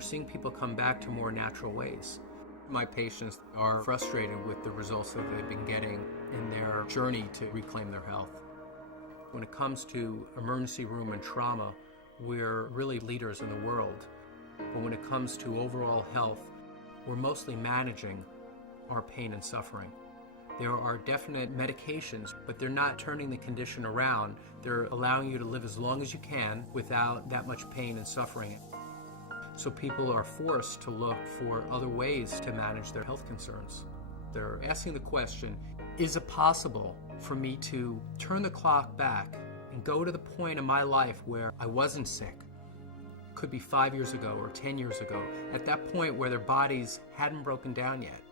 we're seeing people come back to more natural ways. My patients are frustrated with the results that they've been getting in their journey to reclaim their health. When it comes to emergency room and trauma, we're really leaders in the world. But when it comes to overall health, we're mostly managing our pain and suffering. There are definite medications, but they're not turning the condition around. They're allowing you to live as long as you can without that much pain and suffering. So people are forced to look for other ways to manage their health concerns. They're asking the question, is it possible for me to turn the clock back and go to the point in my life where I wasn't sick? Could be 5 years ago or 10 years ago, at that point where their bodies hadn't broken down yet.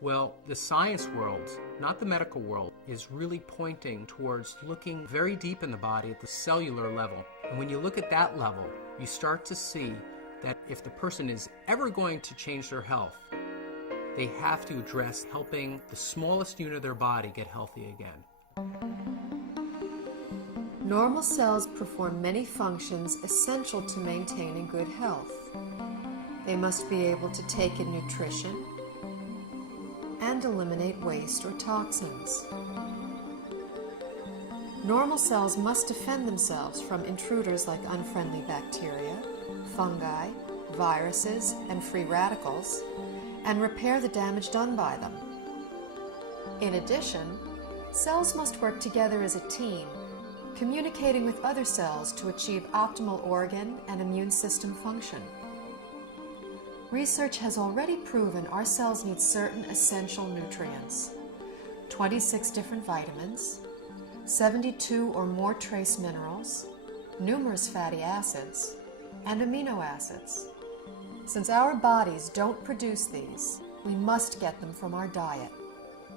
Well, the science world, not the medical world, is really pointing towards looking very deep in the body at the cellular level. And when you look at that level, you start to see that if the person is ever going to change their health, they have to address helping the smallest unit of their body get healthy again. Normal cells perform many functions essential to maintaining good health. They must be able to take in nutrition and eliminate waste or toxins. Normal cells must defend themselves from intruders like unfriendly bacteria, fungi, viruses, and free radicals, and repair the damage done by them. In addition, cells must work together as a team, communicating with other cells to achieve optimal organ and immune system function. Research has already proven our cells need certain essential nutrients, 26 different vitamins, 72 or more trace minerals, numerous fatty acids, and amino acids. Since our bodies don't produce these, we must get them from our diet.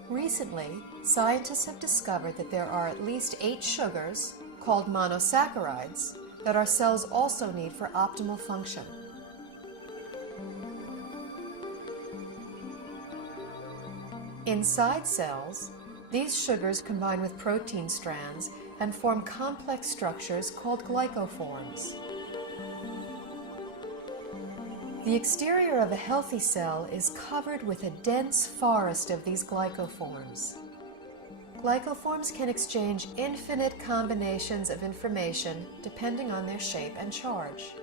Recently, scientists have discovered that there are at least 8 sugars, called monosaccharides, that our cells also need for optimal function. Inside cells, these sugars combine with protein strands and form complex structures called glycoforms. The exterior of a healthy cell is covered with a dense forest of these glycoforms. Glycoforms can exchange infinite combinations of information depending on their shape and charge.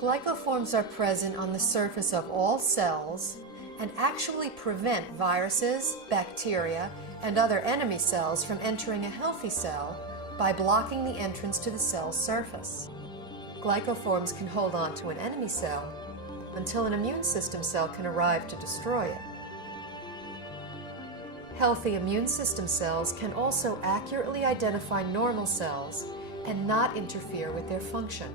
Glycoforms are present on the surface of all cells and actually prevent viruses, bacteria, and other enemy cells from entering a healthy cell by blocking the entrance to the cell's surface. Glycoforms can hold on to an enemy cell until an immune system cell can arrive to destroy it. Healthy immune system cells can also accurately identify normal cells and not interfere with their function.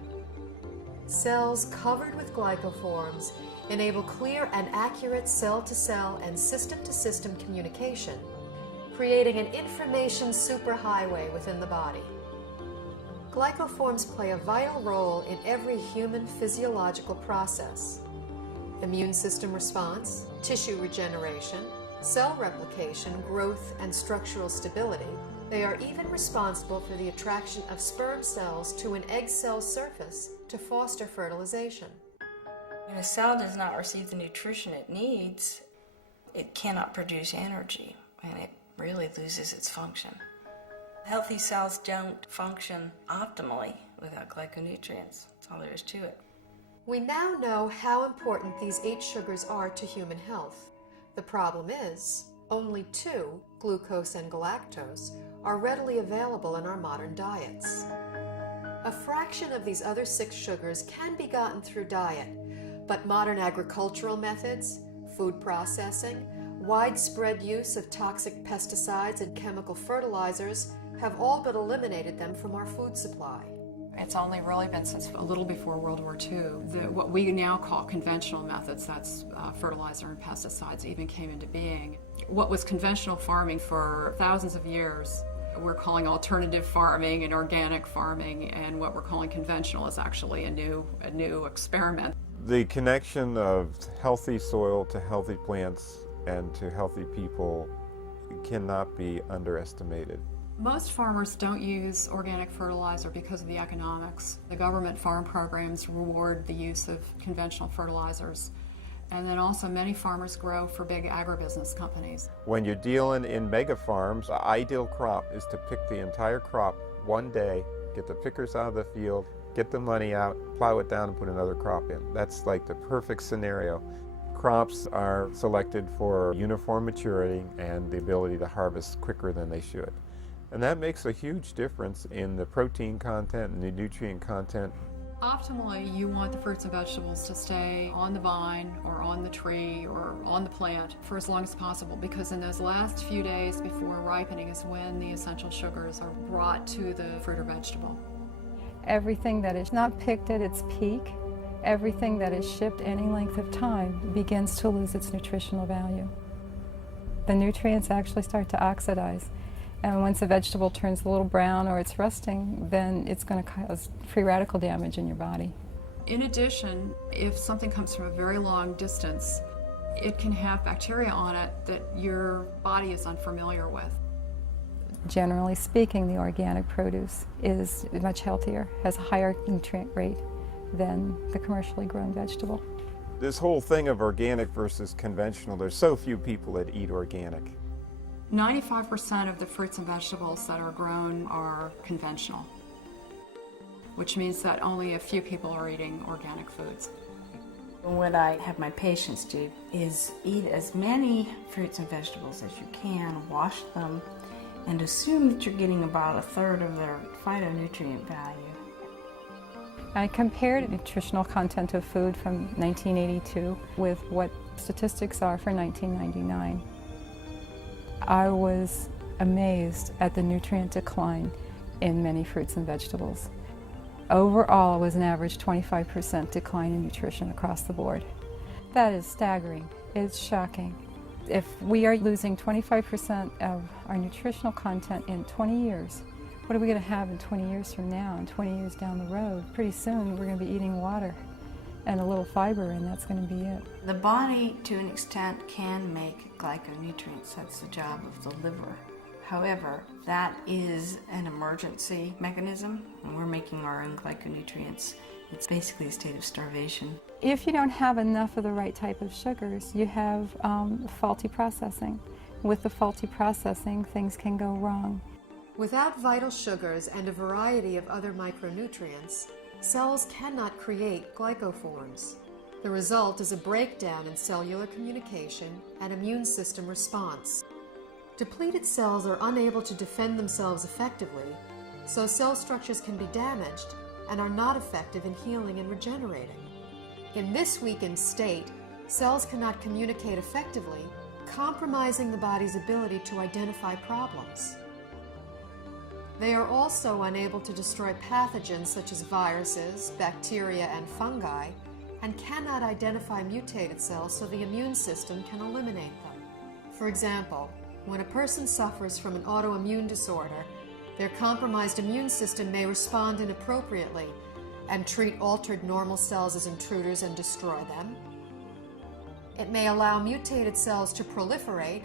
Cells covered with glycoforms enable clear and accurate cell-to-cell and system-to-system communication, creating an information superhighway within the body. Glycoforms play a vital role in every human physiological process: immune system response, tissue regeneration, cell replication, growth, and structural stability. They are even responsible for the attraction of sperm cells to an egg cell surface to foster fertilization. When a cell does not receive the nutrition it needs, it cannot produce energy, and it really loses its function. Healthy cells don't function optimally without glyconutrients. That's all there is to it. We now know how important these 8 sugars are to human health. The problem is, only 2, glucose and galactose, are readily available in our modern diets. A fraction of these other 6 sugars can be gotten through diet, but modern agricultural methods, food processing, widespread use of toxic pesticides and chemical fertilizers have all but eliminated them from our food supply. It's only really been since a little before World War II that what we now call conventional methods, that's fertilizer and pesticides, even came into being. What was conventional farming for thousands of years, we're calling alternative farming and organic farming, and what we're calling conventional is actually a new experiment. The connection of healthy soil to healthy plants and to healthy people cannot be underestimated. Most farmers don't use organic fertilizer because of the economics. The government farm programs reward the use of conventional fertilizers. And then also many farmers grow for big agribusiness companies. When you're dealing in mega farms, the ideal crop is to pick the entire crop one day, get the pickers out of the field, get the money out, plow it down and put another crop in. That's like the perfect scenario. Crops are selected for uniform maturity and the ability to harvest quicker than they should. And that makes a huge difference in the protein content and the nutrient content. Optimally, you want the fruits and vegetables to stay on the vine or on the tree or on the plant for as long as possible, because in those last few days before ripening is when the essential sugars are brought to the fruit or vegetable. Everything that is not picked at its peak, everything that is shipped any length of time begins to lose its nutritional value. The nutrients actually start to oxidize. And once a vegetable turns a little brown or it's rusting, then it's going to cause free radical damage in your body. In addition, if something comes from a very long distance, it can have bacteria on it that your body is unfamiliar with. Generally speaking, the organic produce is much healthier, has a higher nutrient rate than the commercially grown vegetable. This whole thing of organic versus conventional, there's so few people that eat organic. 95% of the fruits and vegetables that are grown are conventional, which means that only a few people are eating organic foods. What I have my patients do is eat as many fruits and vegetables as you can, wash them, and assume that you're getting about a third of their phytonutrient value. I compared nutritional content of food from 1982 with what statistics are for 1999. I was amazed at the nutrient decline in many fruits and vegetables. Overall, it was an average 25% decline in nutrition across the board. That is staggering. It's shocking. If we are losing 25% of our nutritional content in 20 years, what are we going to have in 20 years from now and 20 years down the road? Pretty soon we're going to be eating water and a little fiber, and that's going to be it. The body, to an extent, can make glyconutrients. That's the job of the liver. However, that is an emergency mechanism, and we're making our own glyconutrients. It's basically a state of starvation. If you don't have enough of the right type of sugars, you have faulty processing. With the faulty processing, things can go wrong. Without vital sugars and a variety of other micronutrients, cells cannot create glycoforms. The result is a breakdown in cellular communication and immune system response. Depleted cells are unable to defend themselves effectively, so cell structures can be damaged and are not effective in healing and regenerating. In this weakened state, cells cannot communicate effectively, compromising the body's ability to identify problems. They are also unable to destroy pathogens such as viruses, bacteria, and fungi, and cannot identify mutated cells so the immune system can eliminate them. For example, when a person suffers from an autoimmune disorder, their compromised immune system may respond inappropriately and treat altered normal cells as intruders and destroy them. It may allow mutated cells to proliferate,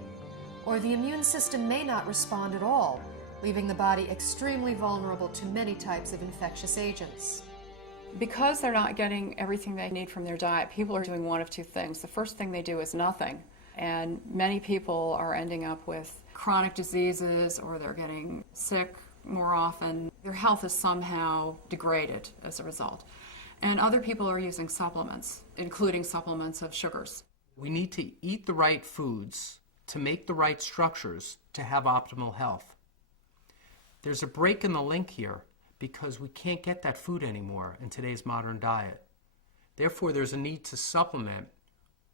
or the immune system may not respond at all, leaving the body extremely vulnerable to many types of infectious agents. Because they're not getting everything they need from their diet, people are doing one of two things. The first thing they do is nothing, and many people are ending up with chronic diseases, or they're getting sick more often. Their health is somehow degraded as a result. And other people are using supplements, including supplements of sugars. We need to eat the right foods to make the right structures to have optimal health. There's a break in the link here because we can't get that food anymore in today's modern diet. Therefore, there's a need to supplement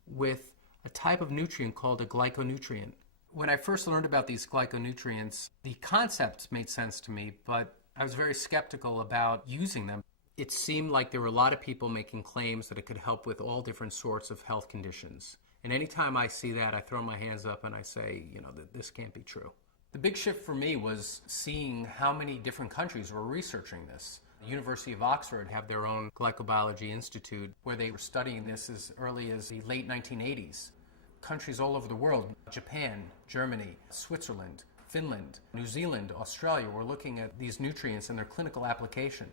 with a type of nutrient called a glyconutrient. When I first learned about these glyconutrients, the concepts made sense to me, but I was very skeptical about using them. It seemed like there were a lot of people making claims that it could help with all different sorts of health conditions. And anytime I see that, I throw my hands up and I say, this can't be true. The big shift for me was seeing how many different countries were researching this. The University of Oxford have their own glycobiology institute where they were studying this as early as the late 1980s. Countries all over the world, Japan, Germany, Switzerland, Finland, New Zealand, Australia were looking at these nutrients and their clinical application,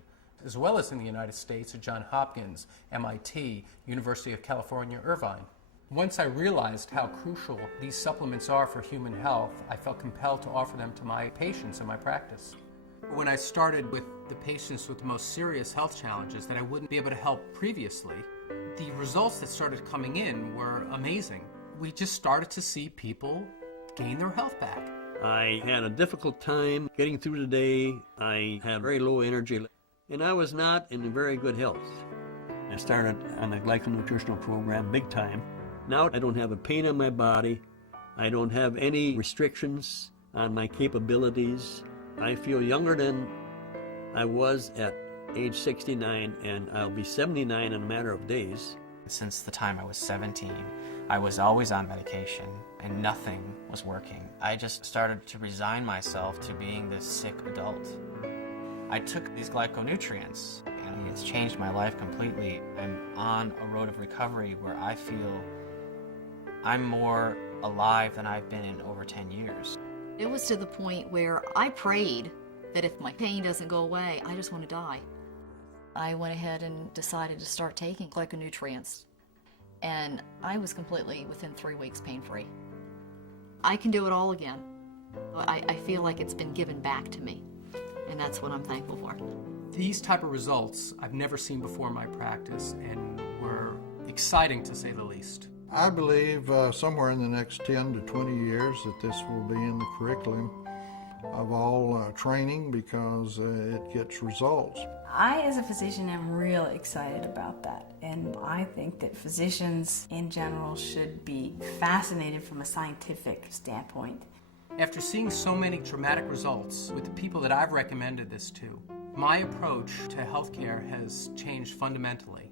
as well as in the United States at Johns Hopkins, MIT, University of California, Irvine. Once I realized how crucial these supplements are for human health, I felt compelled to offer them to my patients in my practice. When I started with the patients with the most serious health challenges that I wouldn't be able to help previously, the results that started coming in were amazing. We just started to see people gain their health back. I had a difficult time getting through the day. I had very low energy, and I was not in very good health. I started on the Glyconutritional program big time. Now I don't have a pain in my body. I don't have any restrictions on my capabilities. I feel younger than I was at age 69, and I'll be 79 in a matter of days. Since the time I was 17, I was always on medication and nothing was working. I just started to resign myself to being this sick adult. I took these glyconutrients and it's changed my life completely. I'm on a road of recovery where I feel I'm more alive than I've been in over 10 years. It was to the point where I prayed that if my pain doesn't go away, I just want to die. I went ahead and decided to start taking glyconutrients, and I was completely, within 3 weeks, pain-free. I can do it all again. I feel like it's been given back to me, and that's what I'm thankful for. These type of results I've never seen before in my practice and were exciting to say the least. I believe somewhere in the next 10 to 20 years that this will be in the curriculum of all training because it gets results. I, as a physician, am real excited about that. And I think that physicians in general should be fascinated from a scientific standpoint. After seeing so many dramatic results with the people that I've recommended this to, my approach to healthcare has changed fundamentally.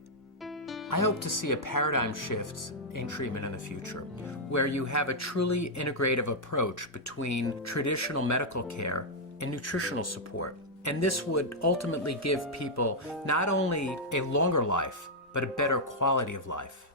I hope to see a paradigm shift in treatment in the future, where you have a truly integrative approach between traditional medical care and nutritional support. And this would ultimately give people not only a longer life, but a better quality of life.